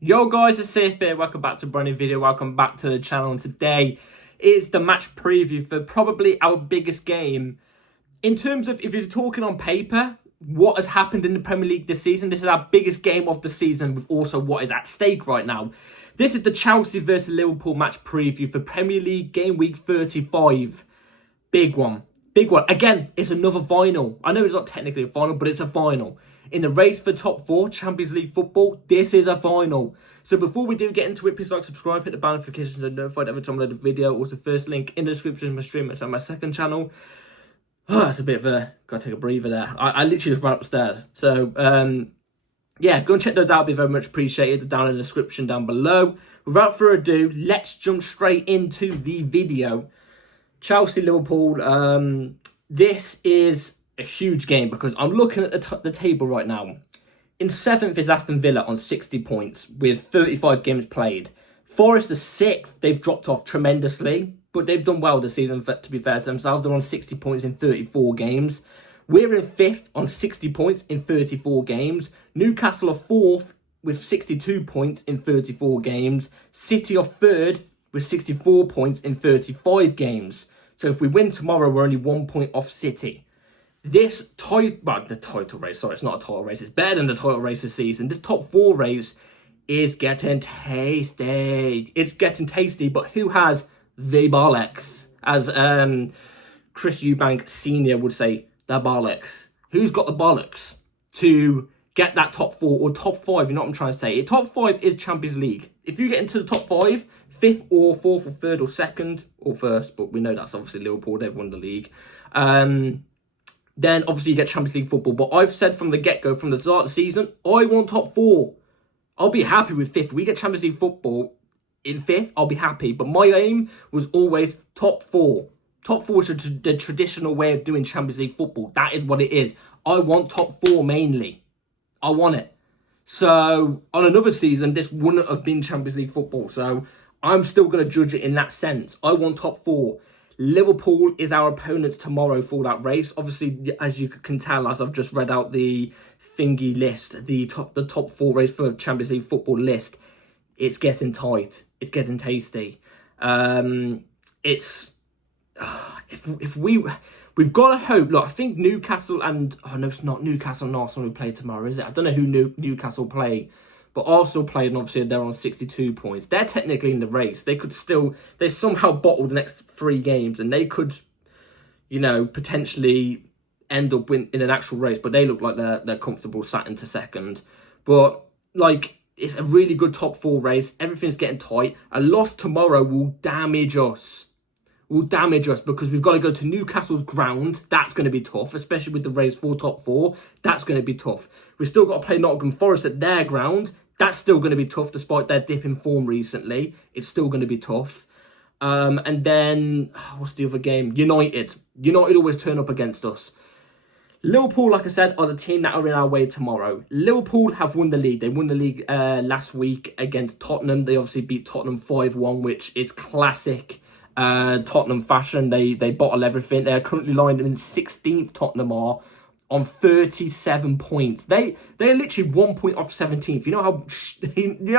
Yo guys, it's Safe here. Welcome back to a brand new video. Welcome back to the channel. And today is the match preview for probably our biggest game. In terms of, if you're talking on paper, what has happened in the Premier League this season, this is our biggest game of the season with also what is at stake right now. This is the Chelsea versus Liverpool match preview for Premier League game week 35. Big one. Big one. Again, it's another final. I know it's not technically a final, but it's a final. In the race for top 4 Champions League football, this is a final. So before we do get into it, please like, subscribe, hit the bell notifications and notified every time I load a video. Also, first link in the description of my stream, it's on my second channel. Oh, that's a bit of a, gotta take a breather there. I literally just ran upstairs. So, yeah, go and check those out. It'd be very much appreciated. Down in the description down below. Without further ado, let's jump straight into the video. Chelsea, Liverpool. This is a huge game because I'm looking at the table right now. In 7th is Aston Villa on 60 points with 35 games played. Forest is 6th. They've dropped off tremendously, but they've done well this season, to be fair to themselves. They're on 60 points in 34 games. We're in 5th on 60 points in 34 games. Newcastle are 4th with 62 points in 34 games. City are 3rd with 64 points in 35 games. So if we win tomorrow, we're only 1 point off City. The title race, sorry, it's not a title race. It's better than the title race this season. This top 4 race is getting tasty. It's getting tasty, but who has the bollocks? As Chris Eubank Sr. would say, the bollocks. Who's got the bollocks to get that top 4 or top 5? You know what I'm trying to say? Top 5 is Champions League. If you get into the top 5, 5th or 4th or 3rd or 2nd or 1st, but we know that's obviously Liverpool, they've won the league. Then obviously you get Champions League football. But I've said from the get-go, from the start of the season, I want top 4. I'll be happy with 5th. If we get Champions League football in 5th, I'll be happy. But my aim was always top 4. Top 4 is the traditional way of doing Champions League football. That is what it is. I want top 4 mainly. I want it. So on another season, this wouldn't have been Champions League football. So I'm still going to judge it in that sense. I want top 4. Liverpool is our opponents tomorrow for that race. Obviously, as you can tell, as I've just read out the thingy list, the top 4 race for Champions League football list, it's getting tight. It's getting tasty. We've got to hope. Look, I think Newcastle and no, it's not Newcastle and Arsenal who play tomorrow, is it? I don't know who Newcastle play. But Arsenal played, and obviously they're on 62 points. They're technically in the race. They somehow bottled the next 3 games, and they could, potentially end up in an actual race. But they look like they're comfortable sat into 2nd. But, it's a really good top 4 race. Everything's getting tight. A loss tomorrow will damage us. Because we've got to go to Newcastle's ground. That's going to be tough, especially with the race for top 4. That's going to be tough. We've still got to play Nottingham Forest at their ground. That's still going to be tough, despite their dip in form recently. It's still going to be tough. And then, what's the other game? United. United always turn up against us. Liverpool, like I said, are the team that are in our way tomorrow. Liverpool have won the league. They won the league last week against Tottenham. They obviously beat Tottenham 5-1, which is classic Tottenham fashion. They bottle everything. They're currently lying in 16th, Tottenham are, on 37 points. They're literally 1 point off 17th. You know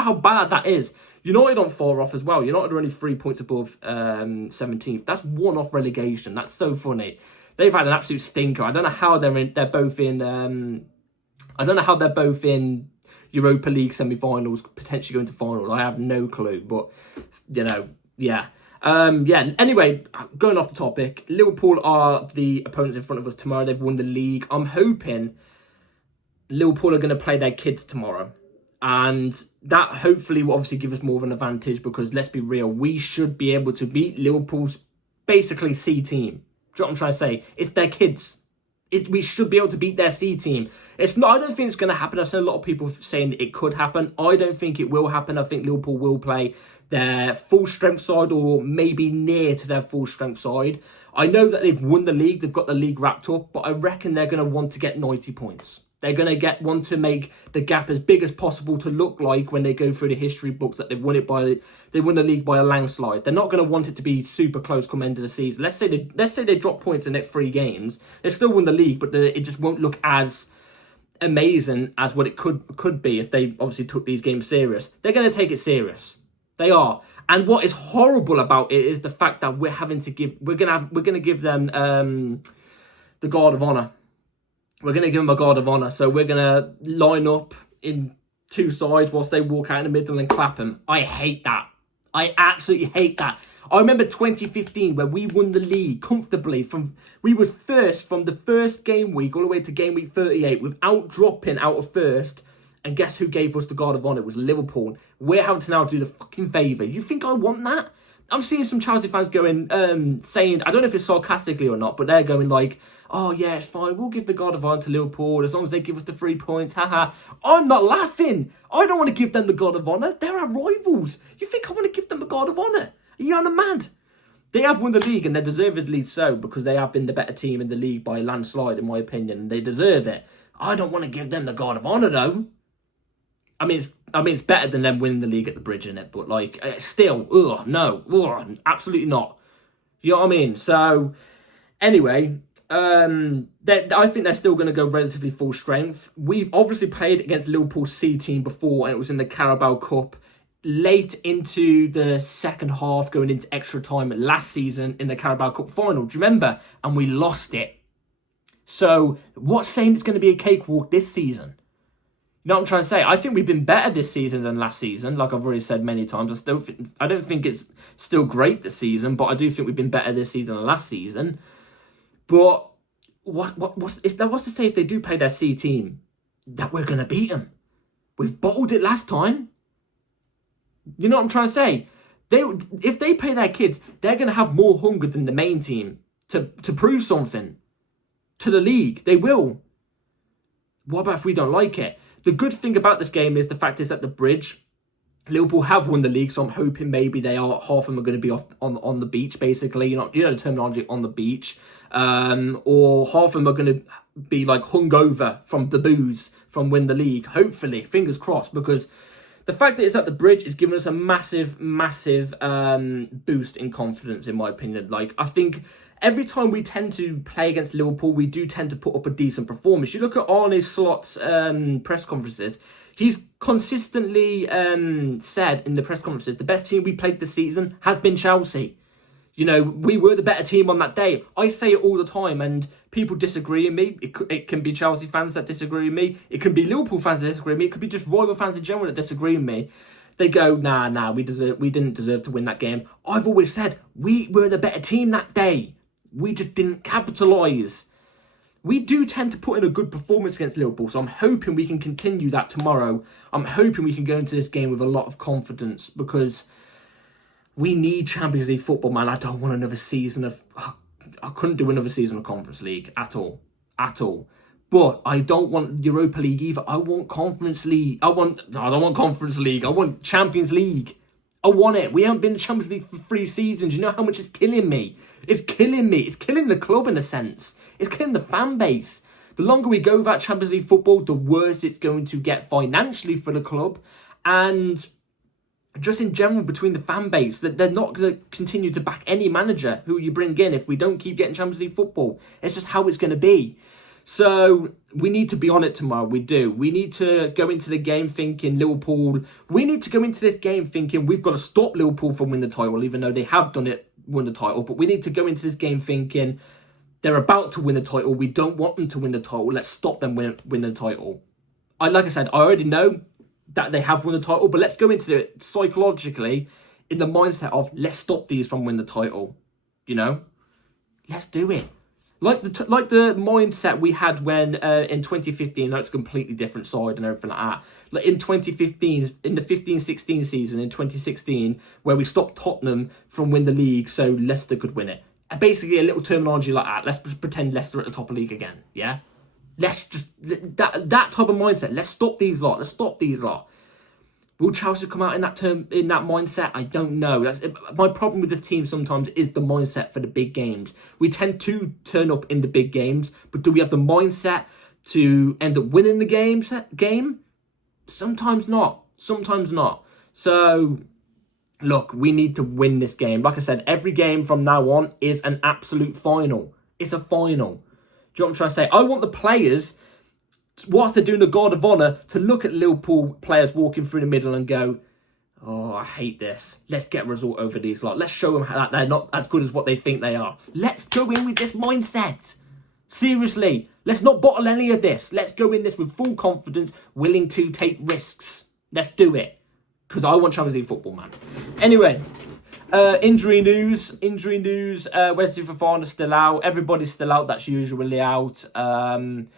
how bad that is. United aren't far off as well. United are only 3 points above 17th. That's 1 off relegation. That's so funny. They've had an absolute stinker. I don't know how they're both in. I don't know how they're both in Europa League semi-finals, potentially going to finals. I have no clue. But yeah. Anyway, going off the topic, Liverpool are the opponents in front of us tomorrow. They've won the league. I'm hoping Liverpool are going to play their kids tomorrow. And that hopefully will obviously give us more of an advantage because, let's be real, we should be able to beat Liverpool's basically C team. Do you know what I'm trying to say? It's their kids. We should be able to beat their C team. It's not. I don't think it's going to happen. I've seen a lot of people saying it could happen. I don't think it will happen. I think Liverpool will play their full strength side or maybe near to their full strength side. I know that they've won the league. They've got the league wrapped up. But I reckon they're going to want to get 90 points. They're going to want to make the gap as big as possible to look like when they go through the history books that they won the league by a landslide. They're not going to want it to be super close come end of the season. Let's say they drop points in the next 3 games. They still win the league, but it just won't look as amazing as what it could be if they obviously took these games serious. They're going to take it serious. They are. And what is horrible about it is the fact that we're going to give them the guard of honor. We're going to give them a guard of honor. So we're going to line up in two sides whilst they walk out in the middle and clap them. I hate that. I absolutely hate that. I remember 2015 where we won the league comfortably. We were first from the first game week all the way to game week 38 without dropping out of first. And guess who gave us the guard of honor? It was Liverpool. We're having to now do the fucking favour. You think I want that? I'm seeing some Chelsea fans going, saying, I don't know if it's sarcastically or not, but they're going like, oh yeah, it's fine. We'll give the guard of honor to Liverpool as long as they give us the 3 points. Haha. I'm not laughing. I don't want to give them the guard of honor. They're our rivals. You think I want to give them the guard of honor? Are you on a mad? They have won the league and they're deservedly so because they have been the better team in the league by a landslide, in my opinion. And they deserve it. I don't want to give them the guard of honor though. I mean, it's better than them winning the league at the Bridge, isn't it? But like, still, no, absolutely not. You know what I mean? So, anyway, I think they're still going to go relatively full strength. We've obviously played against Liverpool's C team before, and it was in the Carabao Cup late into the second half, going into extra time last season in the Carabao Cup final. Do you remember? And we lost it. So, what's saying it's going to be a cakewalk this season? You know what I'm trying to say? I think we've been better this season than last season, like I've already said many times. I don't think it's still great this season, but I do think we've been better this season than last season. But what's to say if they do play their C team that we're going to beat them? We've bottled it last time. You know what I'm trying to say? If they play their kids, they're going to have more hunger than the main team to prove something to the league. They will. What about if we don't like it? The good thing about this game is the fact is at the Bridge, Liverpool have won the league, so I'm hoping maybe half of them are going to be off on the beach, basically. You know the terminology, on the beach, or half of them are going to be like hungover from the booze from win the league. Hopefully, fingers crossed, because the fact that it's at the Bridge is giving us a massive boost in confidence, in my opinion. Like, I think every time we tend to play against Liverpool, we do tend to put up a decent performance. You look at Arne Slot's press conferences, he's consistently said in the press conferences, the best team we played this season has been Chelsea. You know, we were the better team on that day. I say it all the time, and people disagree with me. It can be Chelsea fans that disagree with me. It can be Liverpool fans that disagree with me. It could be just rival fans in general that disagree with me. They go, nah, we didn't deserve to win that game. I've always said, we were the better team that day. We just didn't capitalise. We do tend to put in a good performance against Liverpool, so I'm hoping we can continue that tomorrow. I'm hoping we can go into this game with a lot of confidence, because we need Champions League football, man. I don't want another season of... I couldn't do another season of Conference League at all. At all. But I don't want Europa League either. I want Conference League. I don't want Conference League. I want Champions League. I want it. We haven't been in Champions League for 3 seasons. You know how much it's killing me? It's killing me. It's killing the club in a sense. It's killing the fan base. The longer we go without Champions League football, the worse it's going to get financially for the club. And just in general between the fan base, that they're not going to continue to back any manager who you bring in if we don't keep getting Champions League football. It's just how it's going to be. So we need to be on it tomorrow. We do. We need to go into the game thinking Liverpool. We need to go into this game thinking we've got to stop Liverpool from winning the title, even though they have won the title. But we need to go into this game thinking they're about to win the title. We don't want them to win the title. Let's stop them win the title. Like I said, I already know that they have won the title, but let's go into it psychologically in the mindset of let's stop these from winning the title. You know, let's do it. Like the mindset we had when in 2015, that's a completely different side and everything like that. Like in 2015, in the 15-16 season, in 2016, where we stopped Tottenham from winning the league so Leicester could win it. Basically, a little terminology like that. Let's just pretend Leicester at the top of the league again, yeah? Let's just, that type of mindset. Let's stop these lot. Let's stop these lot. Will Chelsea come out in that mindset? I don't know. My problem with the team sometimes is the mindset for the big games. We tend to turn up in the big games, but do we have the mindset to end up winning the game? Sometimes not. Sometimes not. So, look, we need to win this game. Like I said, every game from now on is an absolute final. It's a final. Do you know what I'm trying to say? I want the players whilst they're doing the guard of honour, to look at Liverpool players walking through the middle and go, oh, I hate this. Let's get a result over these lot. Let's show them that they're not as good as what they think they are. Let's go in with this mindset. Seriously, let's not bottle any of this. Let's go in this with full confidence, willing to take risks. Let's do it. Because I want Champions League football, man. Anyway, injury news. Wesley Fofana's still out. Everybody's still out. That's usually out. And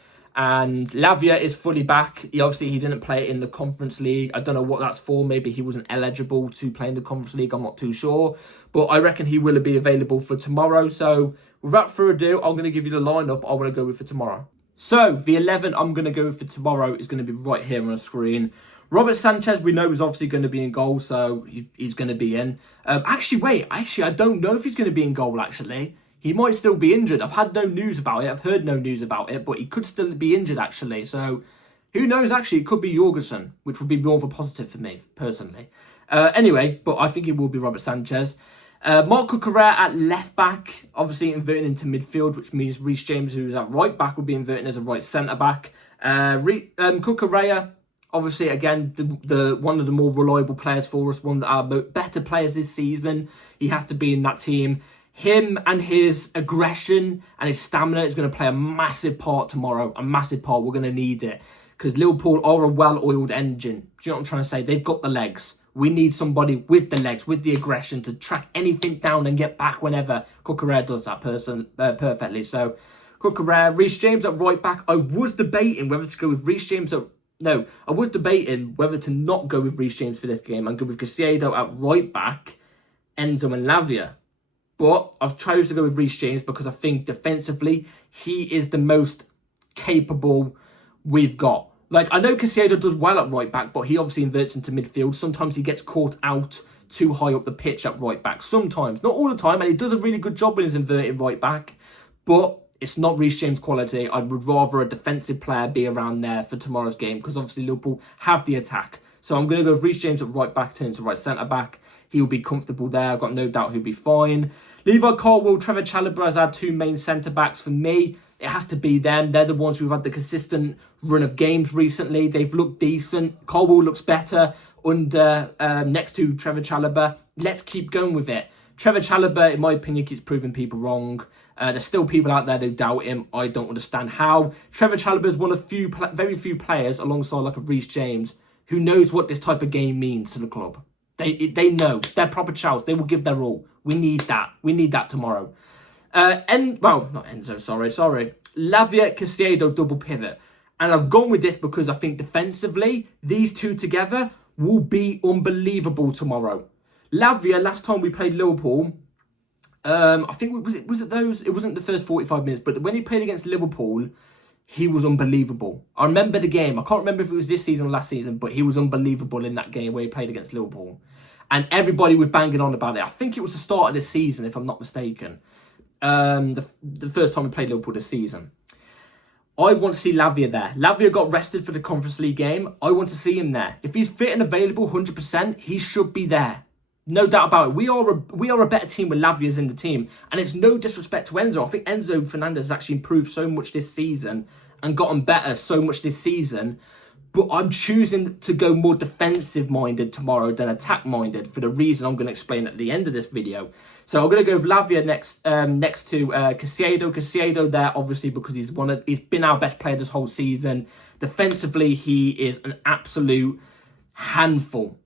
Lavia is fully back. He didn't play in the Conference League. I don't know what that's for. Maybe he wasn't eligible to play in the Conference League. I'm not too sure. But I reckon he will be available for tomorrow. So without further ado, I'm going to give you the lineup I want to go with for tomorrow. So the 11 I'm going to go with for tomorrow is going to be right here on the screen. Robert Sanchez, we know, is obviously going to be in goal, so he's going to be in. Actually, I don't know if he's going to be in goal, actually. He might still be injured. I've had no news about it. I've heard no news about it, but he could still be injured, actually. So, who knows, actually? It could be Jorgensen, which would be more of a positive for me, personally. Anyway, but I think it will be Robert Sanchez. Marc Cucurella at left-back, obviously inverting into midfield, which means Reece James, who's at right-back, will be inverting as a right centre-back. Cucurella, obviously, again, the one of the more reliable players for us, one of our better players this season. He has to be in that team. Him and his aggression and his stamina is going to play a massive part tomorrow. A massive part. We're going to need it. Because Liverpool are a well-oiled engine. Do you know what I'm trying to say? They've got the legs. We need somebody with the legs, with the aggression to track anything down and get back whenever. Cucurella does that perfectly. So, Cucurella, Reece James at right back. I was debating whether to go with Reece James at... No, I was debating whether to not go with Reece James for this game and go with Caicedo at right back, Enzo and Lavia. But I've chosen to go with Reece James because I think defensively, he is the most capable we've got. Like, I know Caicedo does well at right back, but he obviously inverts into midfield. Sometimes he gets caught out too high up the pitch at right back. Sometimes, not all the time, and he does a really good job when he's inverted right back. But it's not Reece James quality. I would rather a defensive player be around there for tomorrow's game because obviously Liverpool have the attack. So I'm going to go with Reece James at right back, turn to right centre-back. He'll be comfortable there. I've got no doubt he'll be fine. Levi Colwill, Trevor Chalobah as our two main centre-backs. For me, it has to be them. They're the ones who've had the consistent run of games recently. They've looked decent. Colwill looks better under next to Trevor Chalobah. Let's keep going with it. Trevor Chalobah, in my opinion, keeps proving people wrong. There's still people out there who doubt him. I don't understand how. Trevor Chalobah is one of very few players, alongside like a Reece James, who knows what this type of game means to the club. They know. They're proper chows. They will give their all. We need that. We need that tomorrow. Not Enzo, sorry. Lavia, Caicedo, double pivot. And I've gone with this because I think defensively, these two together will be unbelievable tomorrow. Lavia, last time we played Liverpool, I think, was it those? It wasn't the first 45 minutes, but when he played against Liverpool, he was unbelievable. I remember the game. I can't remember if it was this season or last season, but he was unbelievable in that game where he played against Liverpool. And everybody was banging on about it. I think it was the start of this season, if I'm not mistaken. The first time we played Liverpool this season. I want to see Lavia there. Lavia got rested for the Conference League game. I want to see him there. If he's fit and available 100%, he should be there. No doubt about it. We are a better team with Lavia's in the team. And it's no disrespect to Enzo. I think Enzo Fernandez has actually improved so much this season and gotten better so much this season. But I'm choosing to go more defensive-minded tomorrow than attack-minded for the reason I'm going to explain at the end of this video. So I'm going to go with Lavia next to Caicedo. Caicedo there, obviously, because he's been our best player this whole season. Defensively, he is an absolute handful.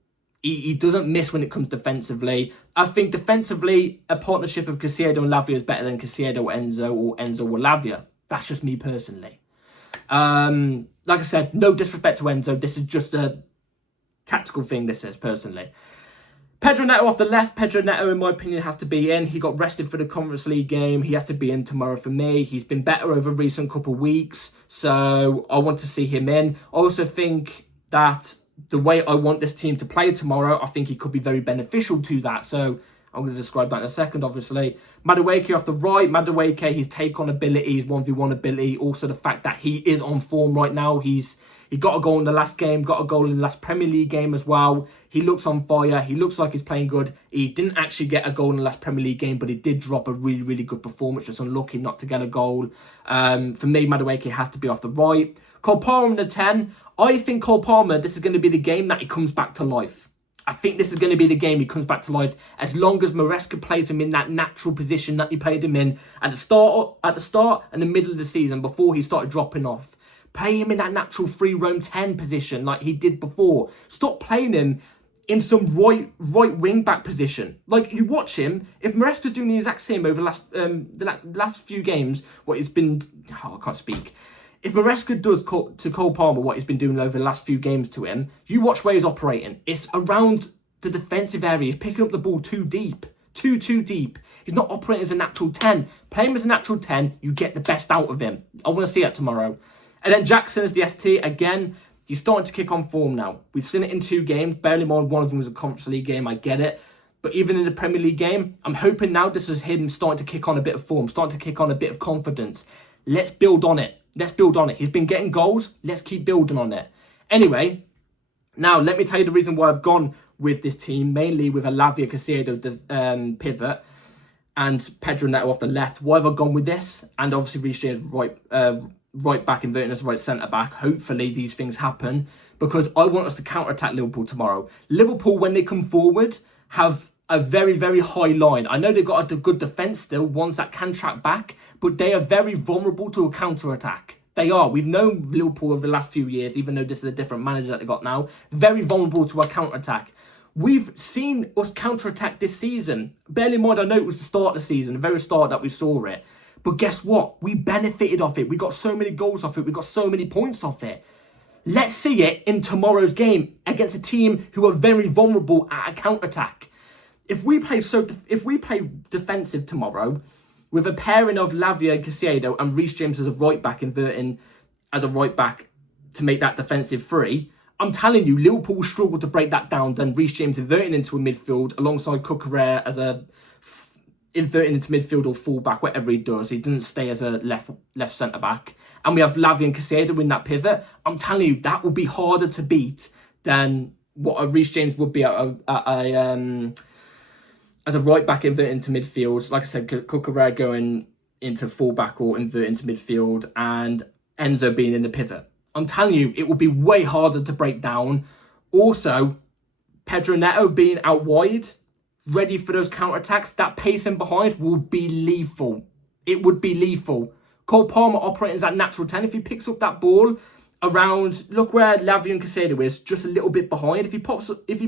He doesn't miss when it comes defensively. I think defensively, a partnership of Caicedo and Lavia is better than Caicedo Enzo or Enzo or Lavia. That's just me personally. Like I said, no disrespect to Enzo. This is just a tactical thing, this is, personally. Pedro Neto off the left. Pedro Neto, in my opinion, has to be in. He got rested for the Conference League game. He has to be in tomorrow for me. He's been better over recent couple of weeks, so I want to see him in. I also think that the way I want this team to play tomorrow, I think he could be very beneficial to that. So I'm going to describe that in a second, obviously. Madueke off the right. Madueke, his take-on ability, his 1v1 ability. Also the fact that he is on form right now. He got a goal in the last game, got a goal in the last Premier League game as well. He looks on fire. He looks like he's playing good. He didn't actually get a goal in the last Premier League game, but he did drop a really, really good performance. Just unlucky not to get a goal. For me, Madueke has to be off the right. Cole Palmer in the 10. I think Cole Palmer, this is going to be the game that he comes back to life. I think this is going to be the game he comes back to life as long as Maresca plays him in that natural position that he played him in at the start and the middle of the season before he started dropping off. Play him in that natural free roam 10 position like he did before. Stop playing him in some right wing back position. Like, you watch him, if Maresca's doing the exact same over the last few games, what he's been, I can't speak. If Maresca does to Cole Palmer what he's been doing over the last few games to him, you watch where he's operating. It's around the defensive area. He's picking up the ball too deep. Too deep. He's not operating as a natural 10. Play him as a natural 10, you get the best out of him. I want to see that tomorrow. And then Jackson as the ST, again, he's starting to kick on form now. We've seen it in 2 games. Barely more, one of them was a Conference League game, I get it. But even in the Premier League game, I'm hoping now this is him starting to kick on a bit of form, starting to kick on a bit of confidence. Let's build on it. Let's build on it. He's been getting goals. Let's keep building on it. Anyway, now let me tell you the reason why I've gone with this team, mainly with a Lavia Caicedo, the pivot, and Pedro Neto off the left. Why have I gone with this? And obviously Reece James right back, inverting as right centre back. Hopefully these things happen because I want us to counter-attack Liverpool tomorrow. Liverpool, when they come forward, have a very, very high line. I know they've got a good defence still, ones that can track back, but they are very vulnerable to a counter-attack. They are. We've known Liverpool over the last few years, even though this is a different manager that they got now, very vulnerable to a counter-attack. We've seen us counter-attack this season. Bear in mind, I know it was the start of the season, the very start that we saw it. But guess what? We benefited off it. We got so many goals off it. We got so many points off it. Let's see it in tomorrow's game against a team who are very vulnerable at a counter-attack. If we play defensive tomorrow with a pairing of Lavia and Caicedo and Reece James as a right back, inverting as a right back to make that defensive free, I'm telling you, Liverpool will struggle to break that down. Then Reece James inverting into a midfield alongside Cucurella as a inverting into midfield or fullback, whatever he does. He doesn't stay as a left centre back. And we have Lavia and Caicedo in that pivot. I'm telling you, that will be harder to beat than what a Reece James would be as a right back inverting into midfield. Like I said, Cucurella going into fullback or inverting into midfield, and Enzo being in the pivot. I'm telling you, it will be way harder to break down. Also, Pedro Neto being out wide, ready for those counter-attacks, that pacing behind will be lethal. It would be lethal. Cole Palmer operating as that natural 10. If he picks up that ball around, look where Lavia and Caicedo is, just a little bit behind. If he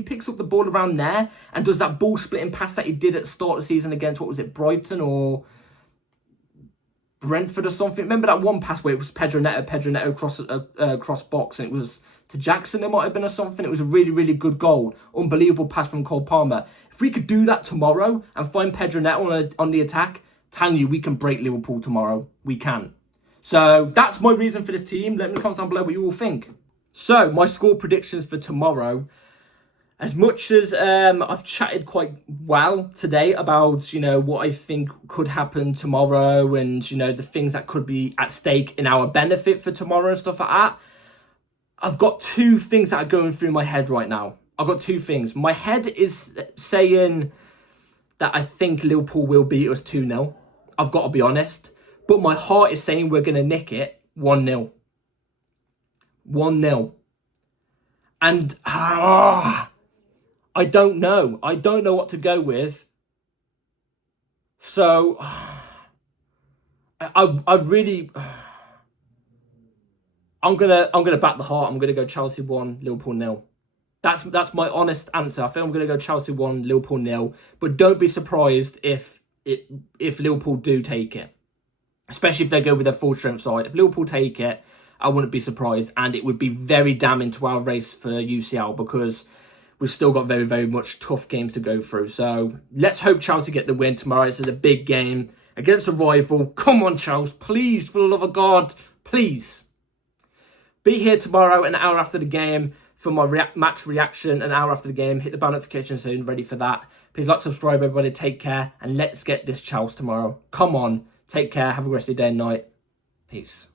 picks up the ball around there and does that ball splitting pass that he did at the start of the season against, what was it, Brighton or Brentford or something. Remember that one pass where it was Pedro Neto cross box, and it was to Jackson, it might have been, or something. It was a really, really good goal. Unbelievable pass from Cole Palmer. If we could do that tomorrow and find Pedro Neto on the attack, telling you, we can break Liverpool tomorrow. We can. So that's my reason for this team. Let me know in the comments down below what you all think. So my score predictions for tomorrow. As much as I've chatted quite well today about, what I think could happen tomorrow and, the things that could be at stake in our benefit for tomorrow and stuff like that, I've got 2 things that are going through my head right now. I've got 2 things. My head is saying that I think Liverpool will beat us 2-0. I've got to be honest. But my heart is saying we're going to nick it 1-0. 1-0. And I don't know. I don't know what to go with. So I really, I'm gonna back the heart. I'm gonna go Chelsea 1, Liverpool 0. That's my honest answer. I think I'm gonna go Chelsea 1, Liverpool 0. But don't be surprised if Liverpool do take it, especially if they go with their full strength side. If Liverpool take it, I wouldn't be surprised, and it would be very damning to our race for UCL because we've still got very, very much tough games to go through. So let's hope Chelsea get the win tomorrow. This is a big game against a rival. Come on, Chelsea. Please, for the love of God, please. Be here tomorrow, an hour after the game, for my match reaction, an hour after the game. Hit the bell notification soon, ready for that. Please like, subscribe, everybody. Take care, and let's get this Chelsea tomorrow. Come on. Take care. Have a great day and night. Peace.